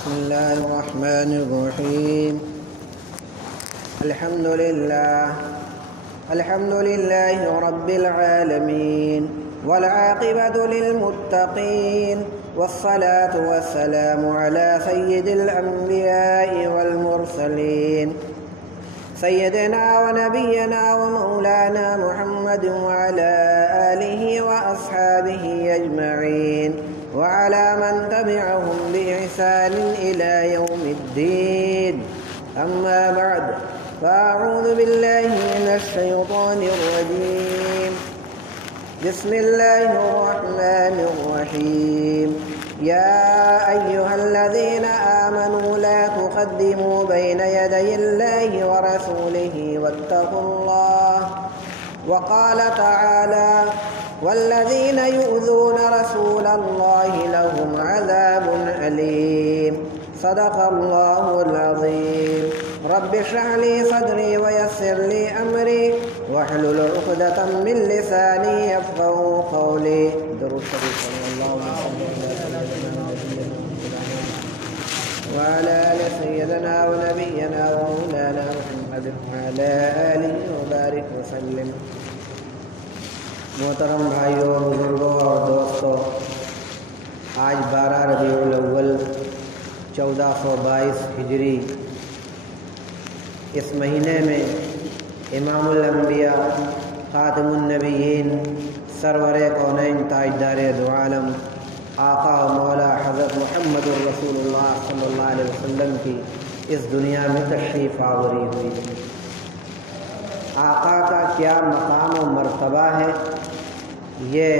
بسم الله الرحمن الرحيم. الحمد لله رب العالمين، والعاقبة للمتقين، والصلاة والسلام على سيد الأنبياء والمرسلين، سيدنا ونبينا ومولانا محمد وعلى آله وأصحابه أجمعين، وعلى من تبعهم بإحسان إلى يوم الدين. أما بعد، فأعوذ بالله من الشيطان الرجيم. بسم الله الرحمن الرحيم. يا أيها الذين آمنوا لا تقدموا بين يدي الله ورسوله واتقوا الله. وقال تعالى: والذين يؤذون رسول الله لهم عذاب أليم. صدق الله العظيم. رب اشرح لي صدري ويسر لي أمري واحلل عقدة من لساني يفقهوا قولي. درود شریف صلی اللہ علیہ وسلم وعلى آل سيدنا ونبينا ومولانا محمد وعلى آله وبارك وسلم. محترم بھائیوں، بزرگوں اور دوستوں، آج 12 ربیع الاول 1422 ہجری، اس مہینے میں امام الانبیاء، خاتم النبیین، سرور کونین، تاجدار دو عالم، آقا و مولا حضرت محمد رسول اللہ صلی اللہ علیہ وسلم کی اس دنیا میں تشریف آوری ہوئی. آقا کا کیا مقام و مرتبہ ہے یہ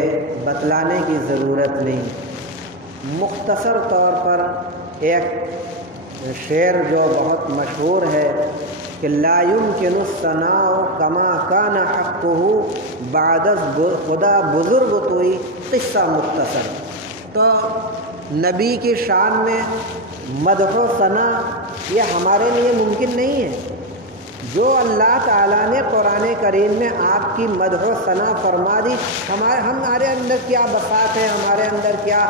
بتلانے کی ضرورت نہیں. مختصر طور پر ایک شعر جو بہت مشہور ہے کہ لا يمكن الثناء كما كان حقه بعد خدا بزرگ توئی قصہ مختصر. تو نبی کی شان میں مدح و ثنا یہ ہمارے لیے ممکن نہیں ہے. جو اللہ تعالیٰ نے قرآن کریم میں آپ کی مدح و ثنا فرما دی، ہمارے اندر کیا بساط ہے، ہمارے اندر کیا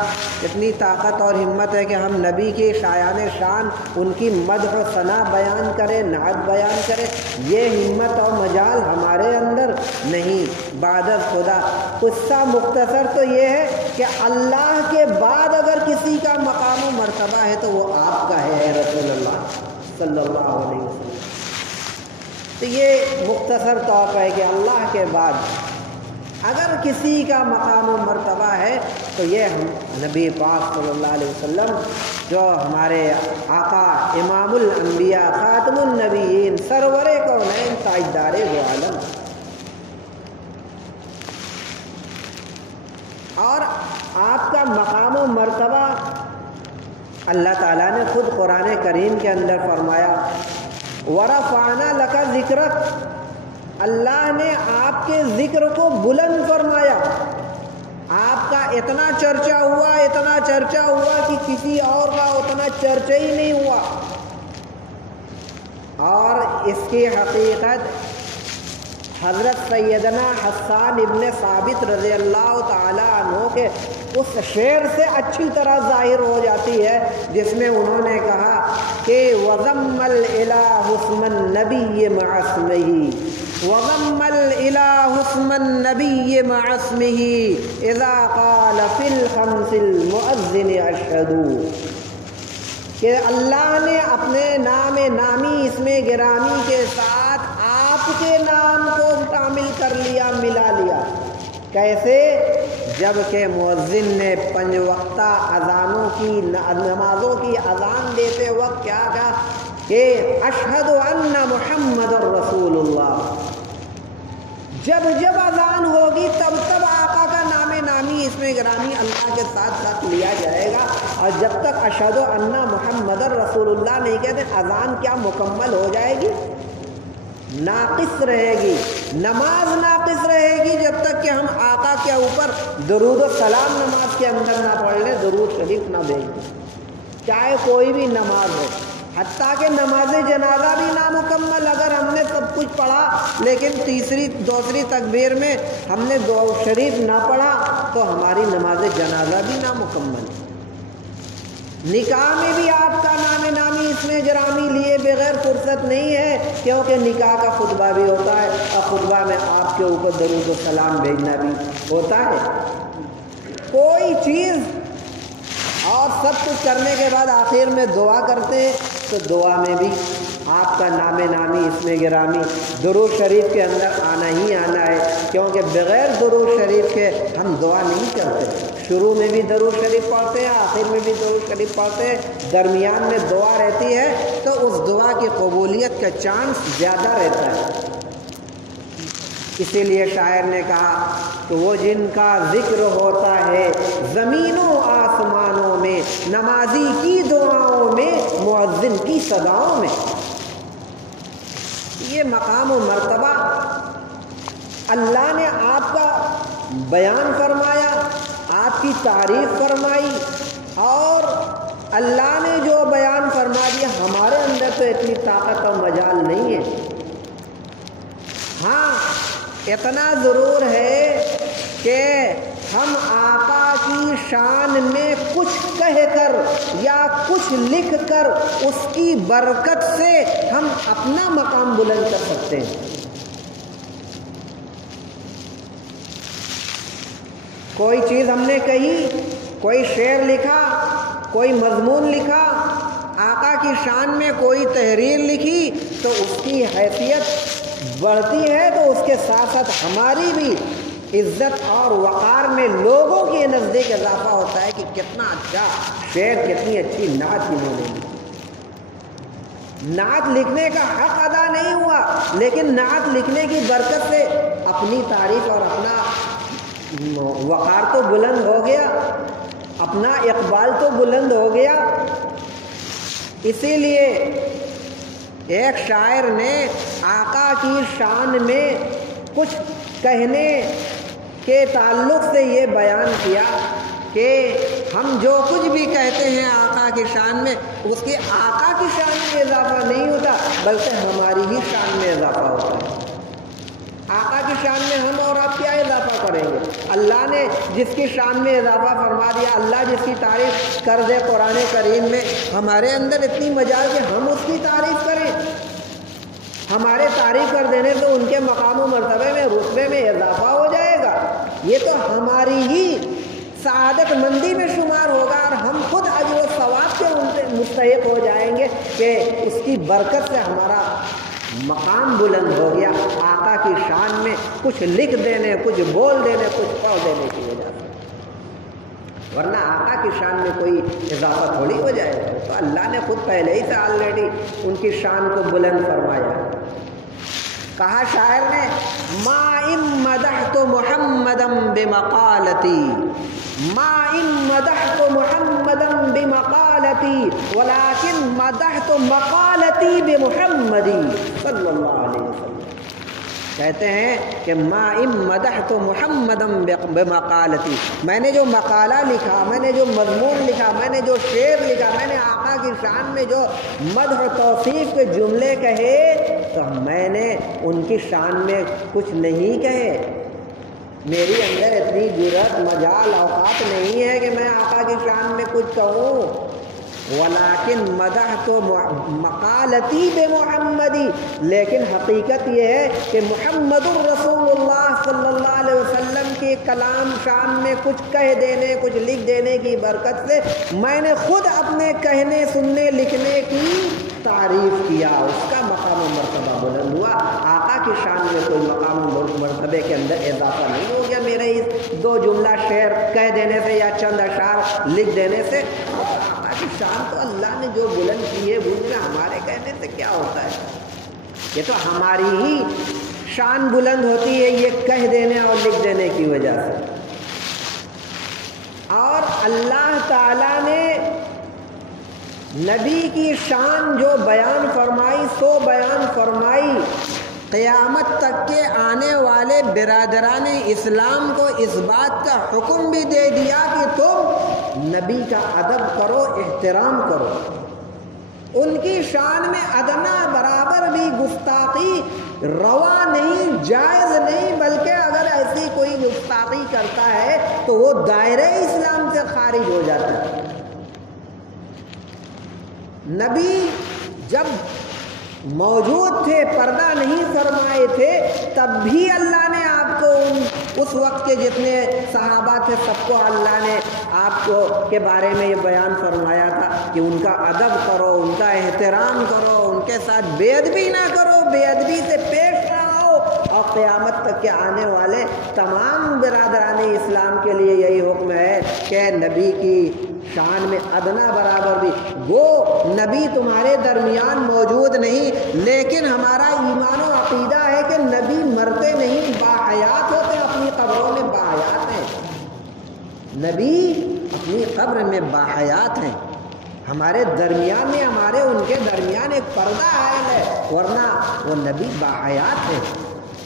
اتنی طاقت اور ہمت ہے کہ ہم نبی کی شایان شان ان کی مدح و ثنا بیان کریں، نعت بیان کریں. یہ ہمت اور مجال ہمارے اندر نہیں. بعد خدا قصہ مختصر تو یہ ہے کہ اللہ کے بعد اگر کسی کا مقام و مرتبہ ہے تو وہ آپ کا ہے رسول اللہ صلی اللہ علیہ وسلم. تو یہ مختصر طور پر ہے کہ اللہ کے بعد اگر کسی کا مقام و مرتبہ ہے تو یہ نبی پاک صلی اللہ علیہ وسلم جو ہمارے آقا امام الانبیاء، خاتم النبیین، سرور کونین، تاجدار دو عالم. اور آپ کا مقام و مرتبہ اللہ تعالیٰ نے خود قرآن کریم کے اندر فرمایا وَرَفَعْنَا لَكَ ذِكْرَكَ. اللہ نے آپ کے ذکر کو بلند فرمایا. آپ کا اتنا چرچا ہوا کہ کسی اور کا اتنا چرچا ہی نہیں ہوا. اور اس کی حقیقت حضرت سیدنا حسان ابن ثابت رضی اللہ تعالیٰ عنہ کے اس شعر سے اچھی طرح ظاہر ہو جاتی ہے جس میں انہوں نے کہا کہ وَضَمَّ الْإِلَٰهُ اسْمَ النَّبِيِّ مَعَ اسْمِهِ وَضَمَّ الْإِلَٰهُ اسْمَ النَّبِيِّ مَعَ اسْمِهِ إِذَا قَالَ فِي الْخَمْسِ الْمُؤَذِّنِ أَشْهَدُ. کہ اللہ نے اپنے نام نامی اسم گرامی کے ساتھ آپ کے نام کو شامل کر لیا، ملا لیا. کیسے؟ جب کہ مؤذن نے 5 وقتہ اذانوں کی نمازوں کی اذان دیتے وقت کیا کہا کہ اشہد ان محمد رسول اللہ. جب اذان ہوگی تب آقا کا نام نامی اسم گرامی اللہ کے ساتھ ساتھ لیا جائے گا. اور جب تک اشہد ان محمد رسول اللہ نہیں کہتے اذان کیا مکمل ہو جائے گی؟ ناقص رہے گی. نماز ناقص رہے گی جب تک کہ ہم آقا کے اوپر درود و سلام نماز کے اندر نہ پڑھ لیں، درود شریف نہ بھیجیں، چاہے کوئی بھی نماز ہو. حتیٰ کہ نماز جنازہ بھی نامکمل اگر ہم نے سب کچھ پڑھا لیکن تیسری دوسری تکبیر میں ہم نے درود شریف نہ پڑھا تو ہماری نماز جنازہ بھی نامکمل ہے. نکاح میں بھی آپ کا نام نامی اس میں گرامی لیے بغیر فرصت نہیں ہے، کیونکہ نکاح کا خطبہ بھی ہوتا ہے اور خطبہ میں آپ کے اوپر درود و سلام بھیجنا بھی ہوتا ہے۔ کوئی چیز اور سب کچھ کرنے کے بعد آخر میں دعا کرتے ہیں تو دعا میں بھی آپ کا نام نامی اس میں گرامی درود شریف کے اندر آنا ہی آنا ہے، کیونکہ بغیر درود شریف کے ہم دعا نہیں کرتے۔ شروع میں بھی درود شریف پڑھتے ہیں، آخر میں بھی درود شریف پڑھتے ہیں، درمیان میں دعا رہتی ہے تو اس دعا کی قبولیت کا چانس زیادہ رہتا ہے۔ اسی لیے شاعر نے کہا کہ وہ جن کا ذکر ہوتا ہے زمینوں آسمانوں میں، نمازی کی دعاؤں میں، مؤذن کی صداؤں میں۔ یہ مقام و مرتبہ اللہ نے آپ کا بیان فرمایا، آپ کی تعریف فرمائی، اور اللہ نے جو بیان فرما دیا ہمارے اندر تو اتنی طاقت اور مجال نہیں ہے۔ ہاں اتنا ضرور ہے کہ ہم آقا کی شان میں کچھ کہہ کر یا کچھ لکھ کر اس کی برکت سے ہم اپنا مقام بلند کر سکتے ہیں۔ کوئی چیز ہم نے کہی، کوئی شعر لکھا، کوئی مضمون لکھا، آقا کی شان میں کوئی تحریر لکھی تو اس کی حیثیت بڑھتی ہے، تو اس کے ساتھ ساتھ ہماری بھی عزت اور وقار میں لوگوں کے نزدیک اضافہ ہوتا ہے کہ کتنا اچھا شعر، کتنی اچھی نعت انہوں نے لکھی۔ نعت لکھنے کا حق ادا نہیں ہوا، لیکن نعت لکھنے کی برکت سے اپنی تعریف اور اپنا وقار تو بلند ہو گیا، اپنا اقبال تو بلند ہو گیا۔ اسی لیے ایک شاعر نے آقا کی شان میں کچھ کہنے کے تعلق سے یہ بیان کیا کہ ہم جو کچھ بھی کہتے ہیں آقا کی شان میں، اس کے آقا کی شان میں اضافہ نہیں ہوتا بلکہ ہماری ہی شان میں اضافہ ہوتا ہے۔ آقا کی شان میں ہم اور آپ کیا اضافہ کریں گے؟ اللہ نے جس کی شان میں اضافہ فرما دیا، اللہ جس کی تعریف کر دے قرآن کریم میں، ہمارے اندر اتنی مجال کہ ہم اس کی تعریف کریں۔ ہمارے تعریف کر دینے تو ان کے مقام و مرتبے میں، رتبے میں اضافہ ہو جائے گا۔ یہ تو ہماری ہی سعادت مندی میں شمار ہوگا، اور ہم خود اجر و ثواب کے مستحق ہو جائیں گے کہ اس کی برکت سے ہمارا مقام بلند ہو گیا آقا کی شان میں کچھ لکھ دینے، کچھ بول دینے، کچھ پڑھ دینے کی وجہ سے۔ ورنہ آقا کی شان میں کوئی اضافہ تھوڑی ہو جائے گا۔ تو اللہ نے خود پہلے ہی سے آلریڈی ان کی شان کو بلند فرمایا۔ کہا شاعر نے ما ان مدحت محمدا بمقالتی، ما ان مدحت محمدا بمقالتی ولكن مدحت مقالتی بمحمدی صلی اللہ علیہ وسلم۔ کہتے ہیں کہ ما ان مدحت محمدا بمقالتی، میں نے جو مقالہ لکھا، میں نے جو مضمون لکھا، میں نے جو شعر لکھا، میں نے آقا کی شان میں جو مدح و توصیف کے جملے کہے، تو میں نے ان کی شان میں کچھ نہیں کہے۔ میری اندر اتنی جرأت، مجال، اوقات نہیں ہے کہ میں آقا کی شان میں کچھ کہوں۔ ولیکن مدحت مقالتی بمحمدی، لیکن حقیقت یہ ہے کہ محمد الرسول اللہ صلی اللہ علیہ وسلم کے کلام شان میں کچھ کہہ دینے، کچھ لکھ دینے کی برکت سے میں نے خود اپنے کہنے، سننے، لکھنے کی تعریف کیا، اس کا مقام و مرتبہ بلند ہوا۔ آقا کی شان میں کوئی مقام و مرتبے کے اندر اضافہ نہیں ہو گیا میرے اس دو جملہ شعر کہہ دینے سے یا چند اشعار لکھ دینے سے۔ آقا کی شان تو اللہ نے جو بلند کی ہے، وہ ہمارے کہنے سے کیا ہوتا ہے؟ یہ تو ہماری ہی شان بلند ہوتی ہے یہ کہہ دینے اور لکھ دینے کی وجہ سے۔ اور اللہ تعالیٰ نے نبی کی شان جو بیان فرمائی سو بیان فرمائی، قیامت تک کے آنے والے برادران اسلام کو اس بات کا حکم بھی دے دیا کہ تم نبی کا ادب کرو، احترام کرو۔ ان کی شان میں ادنا برابر بھی گستاخی روا نہیں، جائز نہیں، بلکہ اگر ایسی کوئی گستاخی کرتا ہے تو وہ دائرہ اسلام سے خارج ہو جاتا ہے۔ نبی جب موجود تھے، پردہ نہیں فرمائے تھے، تب بھی اللہ نے آپ کو اس وقت کے جتنے صحابہ تھے سب کو اللہ نے آپ کو کے بارے میں یہ بیان فرمایا تھا کہ ان کا ادب کرو، ان کا احترام کرو، ان کے ساتھ بے ادبی نہ کرو، بے ادبی سے پیش نہ آؤ۔ اور قیامت تک کے آنے والے تمام برادران اسلام کے لیے یہی حکم ہے کہ نبی کی شان میں ادنا برابر بھی، وہ نبی تمہارے درمیان موجود نہیں، لیکن ہمارا ایمان و عقیدہ ہے کہ نبی مرتے نہیں، باحیات ہوتے ہیں، اپنی قبروں میں باحیات ہیں، نبی اپنی قبر میں باحیات ہیں، ہمارے درمیان میں، ہمارے ان کے درمیان ایک پردہ حائل ہے، ورنہ وہ نبی باحیات ہیں۔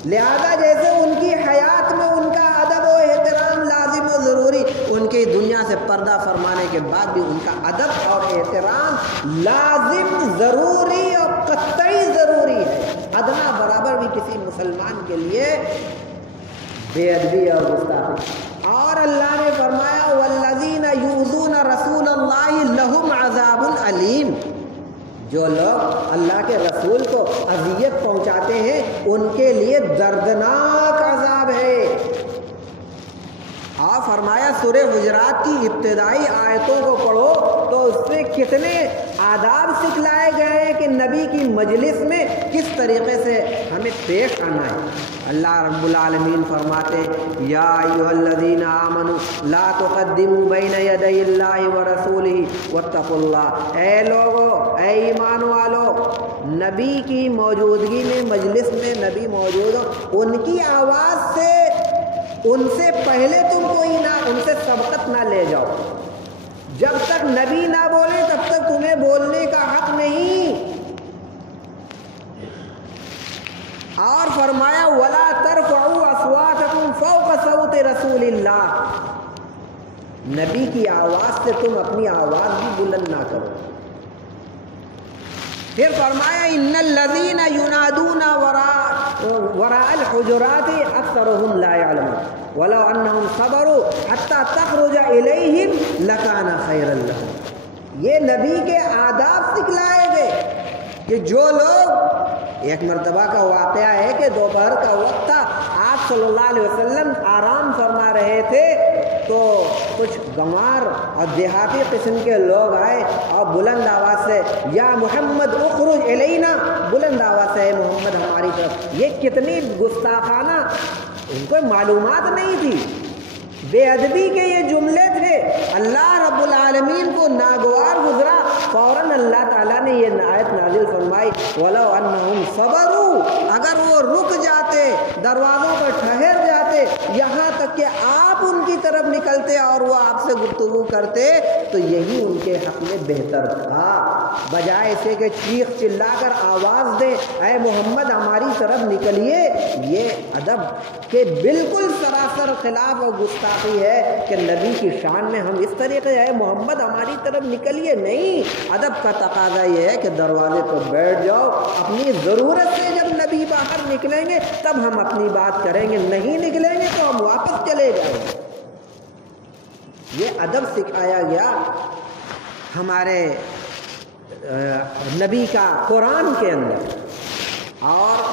لہذا جیسے ان کی حیات میں ان کا ادب و احترام لازم و ضروری، ان کی دنیا سے پردہ فرمانے کے بعد بھی ان کا ادب اور احترام لازم، ضروری اور قطعی ضروری ہے۔ ادنا برابر بھی کسی مسلمان کے لیے بے ادبی اور گستاخی۔ اور اللہ نے فرمایا والذین یؤذون رسول اللہ لہم عذاب علیم، جو لوگ اللہ کے رسول کو اذیت پہنچاتے ہیں ان کے لیے دردناک عذاب ہے۔ اور فرمایا سورہ حجرات کی ابتدائی آیتوں کو پڑھو تو اس سے کتنے آداب سکھلائے گئے ہیں کہ نبی کی مجلس میں کس طریقے سے ہمیں پیش آنا ہے۔ اللہ رب العالمین فرماتے یا ایھا الذین آمنوا لا تقدموا بین یدی اللہ ورسولہ واتقوا اللہ، اے لوگو، اے ایمان والو، نبی کی موجودگی میں، مجلس میں نبی موجود ہو، ان کی آواز سے، ان سے پہلے تم کوئی نہ، ان سے سبقت نہ لے جاؤ، جب تک نبی نہ بولے تب تک تمہیں بولنے کا حق نہیں۔ اور فرمایا وَلَا تَرْفَعُوا أَصْوَاتَكُمْ فَوْقَ صَوْتِ رَسُولِ اللَّهِ، نبی کی آواز سے تم اپنی آواز بھی بلند نہ کرو۔ پھر فرمایا ان الذین ینادون وراء الحجرات اکثرهم لا یعلمون ولو انہم صبروا حتی تخرج الیہم لکان خیرا لہم، یہ نبی کے آداب سکھلائے گئے کہ جو لوگ، ایک مرتبہ کا واقعہ ہے کہ دوپہر کا وقت تھا، آپ صلی اللہ علیہ وسلم آرام فرما رہے تھے تو کچھ گنوار اور دیہاتی قسم کے لوگ آئے اور بلند آواز سے یا محمد اخرج الینا، بلند آواز سے اے محمد ہماری طرف۔ یہ کتنی گستاخانہ، ان کو معلومات نہیں تھی، بے ادبی کے یہ جملے تھے۔ اللہ رب العالمین کو ناگوار گزرا، فوراً اللہ تعالیٰ نے یہ آیت نازل فرمائی وَلَوْ أَنَّهُمْ صَبَرُوا، اگر وہ رک جاتے، دروازوں پر ٹھہر جاتے، یہاں تک کہ آپ ان کی طرف نکلتے اور وہ آپ سے گفتگو کرتے تو یہی ان کے حق میں بہتر تھا، بجائے اسے کہ چیخ چلا کر آواز دیں اے محمد ہماری طرف نکلیے۔ یہ ادب کے بالکل سراسر خلاف اور گستاخی ہے کہ نبی کی شان میں ہم اس طریقے اے محمد ہماری طرف نکلیے، نہیں۔ ادب کا تقاضا یہ ہے کہ دروازے پر بیٹھ جاؤ، اپنی ضرورت سے جب نبی باہر نکلیں گے تب ہم اپنی بات کریں گے، نہیں نکلیں گے تو ہم واپس چلے جائیں گے۔ یہ ادب سکھایا گیا ہمارے نبی کا قرآن کے اندر۔ اور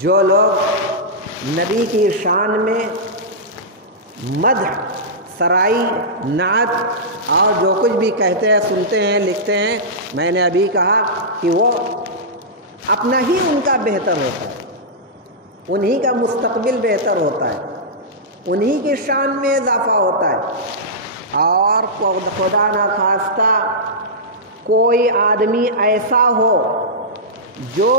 جو لوگ نبی کی شان میں مدح، سرائی، نعت اور جو کچھ بھی کہتے ہیں، سنتے ہیں، لکھتے ہیں، میں نے ابھی کہا کہ وہ اپنا ہی ان کا بہتر ہوتا ہے، انہی کا مستقبل بہتر ہوتا ہے، انہی کی شان میں اضافہ ہوتا ہے۔ اور خدا نخواستہ کوئی آدمی ایسا ہو جو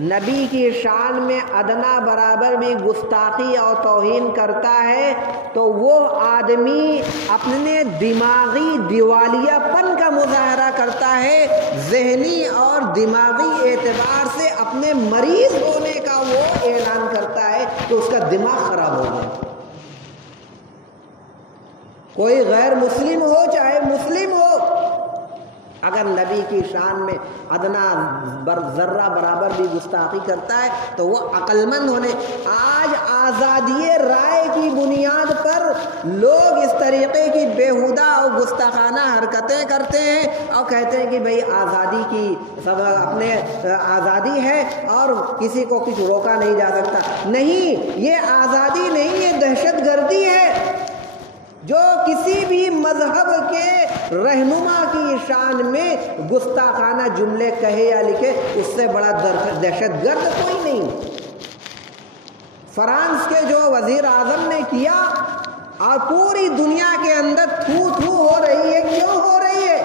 نبی کی شان میں ادنا برابر بھی گستاخی اور توہین کرتا ہے تو وہ آدمی اپنے دماغی دیوالیہ پن کا مظاہرہ کرتا ہے، ذہنی اور دماغی اعتبار سے اپنے مریض ہونے کا وہ اعلان کرتا ہے کہ اس کا دماغ خراب ہو گیا۔ کوئی غیر مسلم ہو چاہے مسلم ہو، اگر نبی کی شان میں ادنا ذرہ برابر بھی گستاخی کرتا ہے تو وہ عقل مند ہونے۔ آج آزادی رائے کی بنیاد پر لوگ اس طریقے کی بیہودہ اور گستاخانہ حرکتیں کرتے ہیں اور کہتے ہیں کہ بھئی آزادی کی سب اپنے آزادی ہے اور کسی کو کچھ روکا نہیں جا سکتا. نہیں، یہ آزادی نہیں، یہ دہشت گردی ہے. جو کسی بھی مذہب کے رہنما کی شان میں گستاخانہ جملے کہے یا لکھے، اس سے بڑا دہشت گرد کوئی نہیں. فرانس کے جو وزیر اعظم نے کیا اور پوری دنیا کے اندر تھو تھو ہو رہی ہے، کیوں ہو رہی ہے؟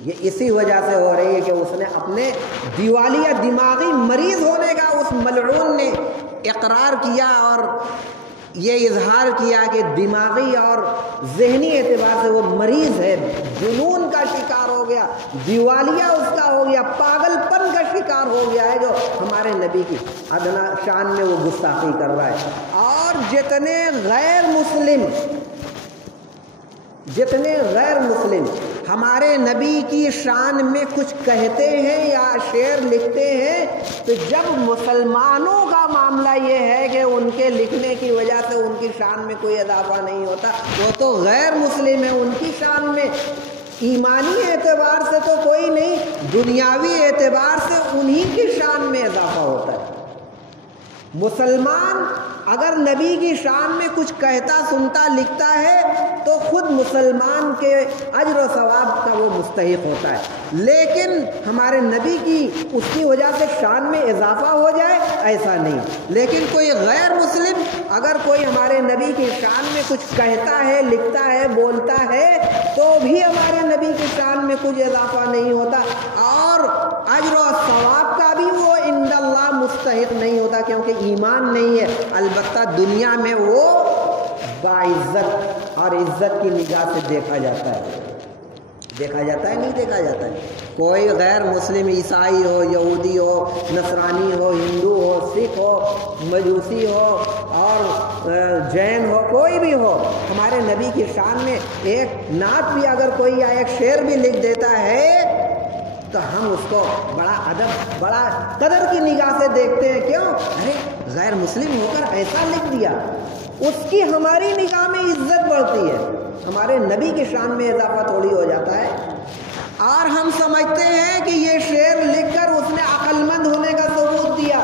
یہ اسی وجہ سے ہو رہی ہے کہ اس نے اپنے دیوالیہ دماغی مریض ہونے کا اس ملعون نے اقرار کیا اور یہ اظہار کیا کہ دماغی اور ذہنی اعتبار سے وہ مریض ہے، جنون کا شکار ہو گیا، دیوالیہ اس کا ہو گیا، پاگل پن کا شکار ہو گیا ہے، جو ہمارے نبی کی ادنا شان میں وہ گستاخی کر رہا ہے. اور جتنے غیر مسلم ہمارے نبی کی شان میں کچھ کہتے ہیں یا شعر لکھتے ہیں، تو جب مسلمانوں کا معاملہ یہ ہے کہ ان کے لکھنے کی وجہ سے ان کی شان میں کوئی اضافہ نہیں ہوتا، وہ تو غیر مسلم ہے، ان کی شان میں ایمانی اعتبار سے تو کوئی نہیں، دنیاوی اعتبار سے انہی کی شان میں اضافہ ہوتا ہے. مسلمان اگر نبی کی شان میں کچھ کہتا سنتا لکھتا ہے تو خود مسلمان کے اجر و ثواب کا وہ مستحق ہوتا ہے، لیکن ہمارے نبی کی اس کی وجہ سے شان میں اضافہ ہو جائے ایسا نہیں. لیکن کوئی غیر مسلم اگر کوئی ہمارے نبی کی شان میں کچھ کہتا ہے، لکھتا ہے، بولتا ہے تو بھی ہمارے نبی کی شان میں کچھ اضافہ نہیں ہوتا اور اجر و ثواب کا بھی وہ عند اللہ مستحق نہیں ہوتا، کیونکہ ایمان نہیں ہے. البتہ دنیا میں وہ باعزت اور عزت کی نگاہ سے دیکھا جاتا ہے نہیں دیکھا جاتا ہے. کوئی غیر مسلم عیسائی ہو، یہودی ہو، نصرانی ہو، ہندو ہو، سکھ ہو، مجوسی ہو اور جین ہو، کوئی بھی ہو، ہمارے نبی کی شان میں ایک نعت بھی اگر کوئی یا ایک شعر بھی لکھ دیتا ہے تو ہم اس کو بڑا ادب، بڑا قدر کی نگاہ سے دیکھتے ہیں. کیوں؟ ارے غیر مسلم ہو کر ایسا لکھ دیا، اس کی ہماری نگاہ میں عزت بڑھتی ہے، ہمارے نبی کی شان میں اضافہ تھوڑی ہو جاتا ہے. اور ہم سمجھتے ہیں کہ یہ شعر لکھ کر اس نے عقل مند ہونے کا ثبوت دیا.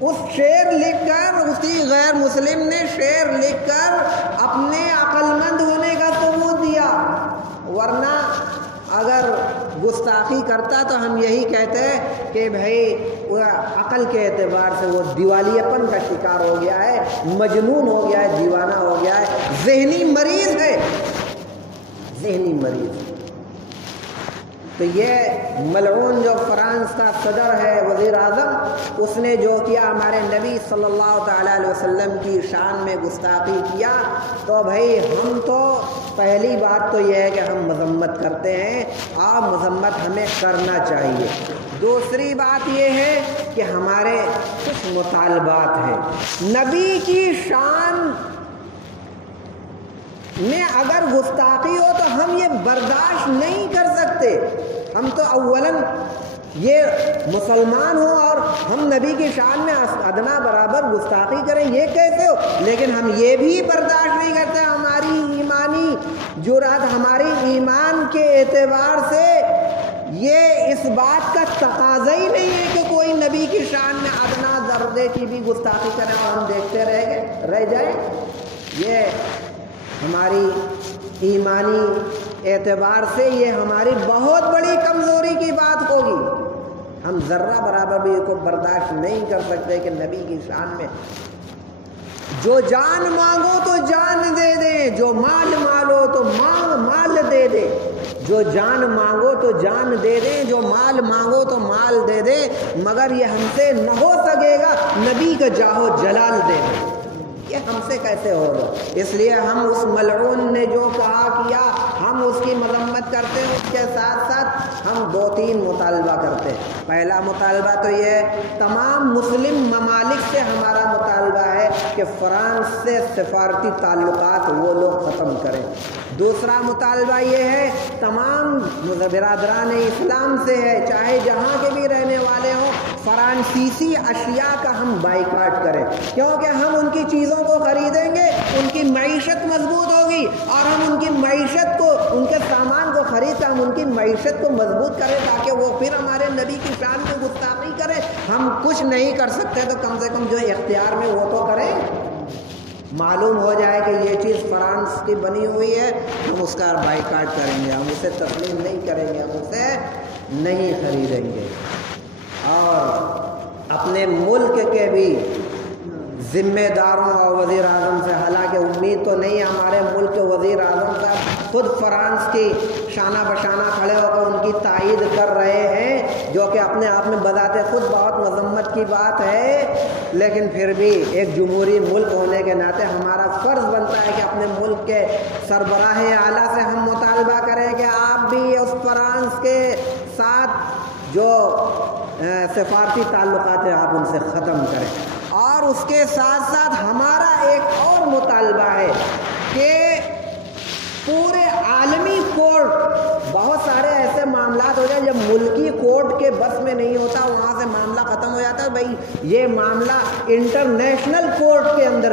اس شعر لکھ کر، اسی غیر مسلم نے شعر لکھ کر اپنے عقل مند ہونے کا ثبوت دیا. ورنہ اگر گستاخی کرتا تو ہم یہی کہتے ہیں کہ بھائی وہ عقل کے اعتبار سے وہ دیوالیہ پن کا شکار ہو گیا ہے، مجنون ہو گیا ہے، دیوانہ ہو گیا ہے، ذہنی مریض ہے، ذہنی مریض. تو یہ ملعون جو فرانس کا صدر ہے، وزیر اعظم، اس نے جو کیا ہمارے نبی صلی اللہ تعالیٰ علیہ وسلم کی شان میں گستاخی کیا، تو بھائی ہم تو پہلی بات تو یہ ہے کہ ہم مذمت کرتے ہیں اور مذمت ہمیں کرنا چاہیے. دوسری بات یہ ہے کہ ہمارے کچھ مطالبات ہیں. نبی کی شان میں اگر گستاخی ہو تو ہم یہ برداشت نہیں کر سکتے. ہم تو اولاً یہ مسلمان ہوں اور ہم نبی کی شان میں ادنا برابر گستاخی کریں، یہ کیسے ہو؟ لیکن ہم یہ بھی برداشت نہیں کرتے. ہماری ایمانی جرأت، ہماری ایمان کے اعتبار سے یہ اس بات کا تقاضا ہی نہیں ہے کہ کوئی نبی کی شان میں ادنا ذرے کی بھی گستاخی کرے اور ہم دیکھتے رہ جائیں. یہ ہماری ایمانی اعتبار سے یہ ہماری بہت بڑی کمزوری کی بات ہوگی. ہم ذرہ برابر بھی کو برداشت نہیں کر سکتے کہ نبی کی شان میں جو جان مانگو تو جان دے دیں، جو مال مانگو تو مال دے دیں، جو جان مانگو تو جان دے دیں، جو مال مانگو تو مال دے دیں، مگر یہ ہم سے نہ ہو سکے گا نبی کا جاہ و جلال دے دیں. یہ ہم سے کیسے ہوگا؟ اس لیے ہم اس ملعون نے جو کہا کیا ہم اس کی مذمت کرتے ہیں. اس کے ساتھ ساتھ ہم 2-3 مطالبہ کرتے ہیں. پہلا مطالبہ تو یہ ہے، تمام مسلم ممالک سے ہمارا مطالبہ ہے کہ فرانس سے سفارتی تعلقات وہ لوگ ختم کریں. دوسرا مطالبہ یہ ہے، تمام برادران اسلام سے ہے، چاہے جہاں کے بھی رہنے والے ہوں، فرانسیسی اشیاء کا ہم بائیکاٹ کریں، کیونکہ ہم ان کی چیزوں کو خریدیں گے ان کی معیشت مضبوط ہوگی، اور ہم ان کی معیشت کو، ان کے سامان کو خرید کر ہم ان کی معیشت کو مضبوط کریں تاکہ وہ پھر ہمارے نبی کی شان میں گستاخی کریں۔ ہم کچھ نہیں کر سکتے تو کم سے کم جو اختیار میں وہ تو کریں۔ معلوم ہو جائے کہ یہ چیز فرانس کی بنی ہوئی ہے، ہم اس کا بائیکاٹ کریں گے، ہم اسے تسلیم نہیں کریں گے، ہم اسے نہیں خریدیں گے۔ اور اپنے ملک کے بھی ذمہ داروں اور وزیر اعظم سے، حالانکہ امید تو نہیں، ہمارے ملک کے وزیر اعظم صاحب خود فرانس کی شانہ بشانہ کھڑے ہو کر ان کی تائید کر رہے ہیں، جو کہ اپنے آپ میں بذات خود بہت مذمت کی بات ہے، لیکن پھر بھی ایک جمہوری ملک ہونے کے ناطے ہمارا فرض بنتا ہے کہ اپنے ملک کے سربراہ اعلیٰ سے ہم مطالبہ کریں کہ آپ بھی اس فرانس کے ساتھ جو سفارتی تعلقات ہیں آپ ان سے ختم کریں۔ اور اس کے ساتھ ساتھ ہمارا ایک اور مطالبہ ہے کہ پورے عالمی کورٹ، بہت سارے ایسے معاملات ہو جائیں جب ملکی کورٹ کے بس میں نہیں ہوتا، وہاں سے معاملہ ختم ہو جاتا ہے، بھائی یہ معاملہ انٹرنیشنل کورٹ کے اندر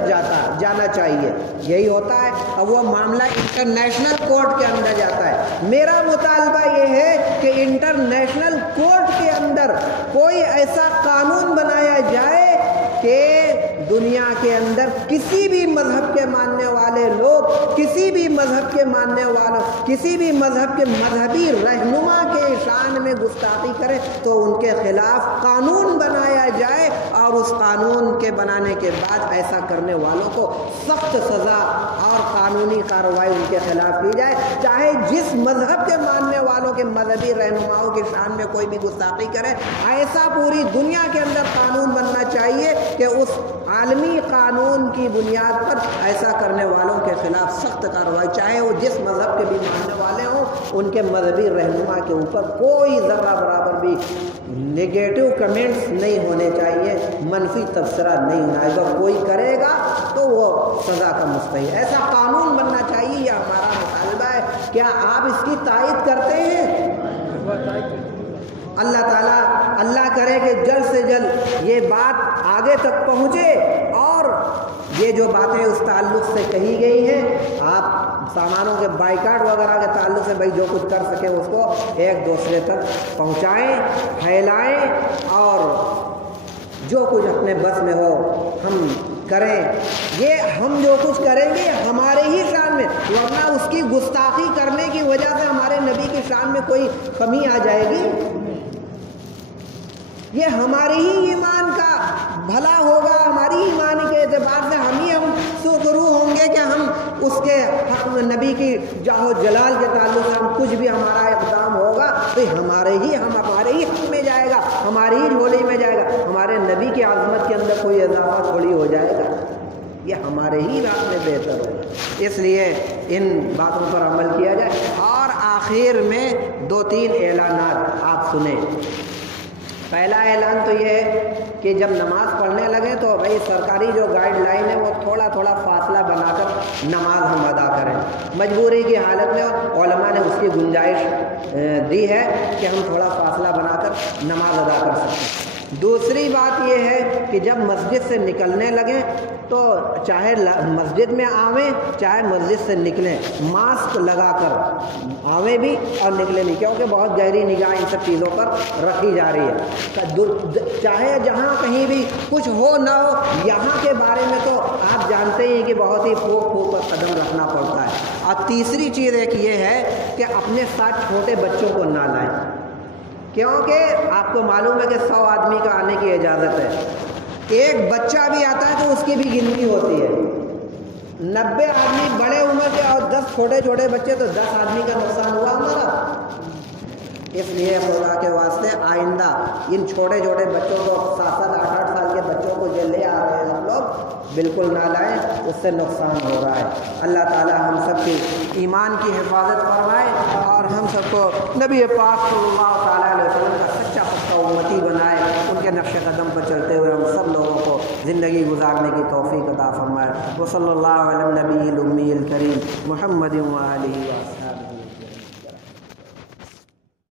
جانا چاہیے، یہی ہوتا ہے، اب وہ معاملہ انٹرنیشنل کورٹ کے اندر جاتا ہے۔ میرا مطالبہ یہ ہے کہ انٹرنیشنل کورٹ کے اندر کوئی ایسا قانون بنایا جائے کہ دنیا کے اندر کسی بھی مذہب کے ماننے والے لوگ، کسی بھی مذہب کے ماننے والوں، کسی بھی مذہب کے مذہبی رہنما کے شان میں گستاخی کرے تو ان کے خلاف قانون بنایا جائے، اور اس قانون کے بنانے کے بعد ایسا کرنے والوں کو سخت سزا اور قانونی کارروائی ان کے خلاف کی جائے، چاہے جس مذہب کے ماننے والوں کے مذہبی رہنماؤں کی شان میں کوئی بھی گستاخی کرے، ایسا پوری دنیا کے اندر قانون بننا چاہیے کہ اس عالمی قانون کی بنیاد پر ایسا کرنے والوں کے خلاف سخت کارروائی، چاہے وہ جس مذہب کے بھی ماننے والے ہوں، ان کے مذہبی رہنما کے اوپر کوئی ذرہ برابر بھی نگیٹو کمنٹس نہیں ہونے چاہیے، منفی تبصرہ نہیں ہونا ہے، اگر کوئی کرے گا تو وہ سزا کا مستحق، ایسا قانون بننا چاہیے، یہ ہمارا مطالبہ ہے۔ کیا آپ اس کی تائید کرتے ہیں؟ اللہ تعالیٰ، اللہ کرے کہ جلد سے جلد یہ بات آگے تک پہنچے، اور یہ جو باتیں اس تعلق سے کہی گئی ہیں، آپ سامانوں کے بائیکاٹ وغیرہ کے تعلق سے بھائی جو کچھ کر سکیں اس کو ایک دوسرے تک پہنچائیں، پھیلائیں، اور جو کچھ اپنے بس میں ہو ہم کریں۔ یہ ہم جو کچھ کریں گے ہمارے ہی شان میں، ورنہ اس کی گستاخی کرنے کی وجہ سے ہمارے نبی کی شان میں کوئی کمی آ جائے گی؟ یہ ہمارے ہی ایمان کا بھلا ہوگا، ہماری ایمان کے اعتبار سے ہم سرخرو ہوں گے کہ ہم اس کے حق میں نبی کی جاہ و جلال کے تعلق سے ہم کچھ بھی ہمارا اقدام ہوگا تو ہمارے ہی حق میں جائے گا، ہماری ہی جھولی میں جائے گا، ہمارے نبی کی عظمت کے اندر کوئی اضافہ تھوڑی ہو جائے گا، یہ ہمارے ہی راہ میں بہتر ہوگا۔ اس لیے ان باتوں پر عمل کیا جائے۔ اور آخر میں 2-3 اعلانات آپ سنیں۔ پہلا اعلان تو یہ ہے کہ جب نماز پڑھنے لگیں تو بھائی سرکاری جو گائیڈ لائن ہے وہ تھوڑا تھوڑا فاصلہ بنا کر نماز ہم ادا کریں، مجبوری کی حالت میں علماء نے اس کی گنجائش دی ہے کہ ہم تھوڑا فاصلہ بنا کر نماز ادا کر سکتے ہیں۔ دوسری بات یہ ہے کہ جب مسجد سے نکلنے لگیں تو چاہے مسجد میں آویں چاہے مسجد سے نکلیں، ماسک لگا کر آویں بھی اور نکلیں بھی، کیونکہ بہت گہری نگاہ ان سب چیزوں پر رکھی جا رہی ہے۔ چاہے جہاں کہیں بھی کچھ ہو نہ ہو، یہاں کے بارے میں تو آپ جانتے ہی کہ بہت ہی پھونک پھونک کر قدم رکھنا پڑتا ہے۔ اور تیسری چیز ایک یہ ہے کہ اپنے ساتھ چھوٹے بچوں کو نہ لائیں، کیونکہ آپ کو معلوم ہے کہ 100 آدمی کا آنے کی اجازت ہے، ایک بچہ بھی آتا ہے تو اس کی بھی گنتی ہوتی ہے، 90 آدمی بڑے عمر کے اور 10 چھوٹے چھوٹے بچے تو 10 آدمی کا نقصان ہوا ہمارا۔ اس لیے خدا کے واسطے آئندہ ان چھوٹے چھوٹے بچوں کو 7-7 8-8 سال کے بچوں کو جو لے آ رہے ہیں ہم لوگ بالکل نہ لائیں، اس سے نقصان ہو رہا ہے۔ اللہ تعالی ہم سب کی ایمان کی حفاظت فرمائے اور ہم سب کو نبی پاک صلی اللہ تعالیٰ علیہ وسلم کا سچا پکا امتی بنائے، ان کے نقش قدم پر چلتے ہوئے ہم سب لوگوں کو زندگی گزارنے کی توفیق عطا فرمائے۔ وصلی اللہ علی النبی الامی الکریم محمد و آلہ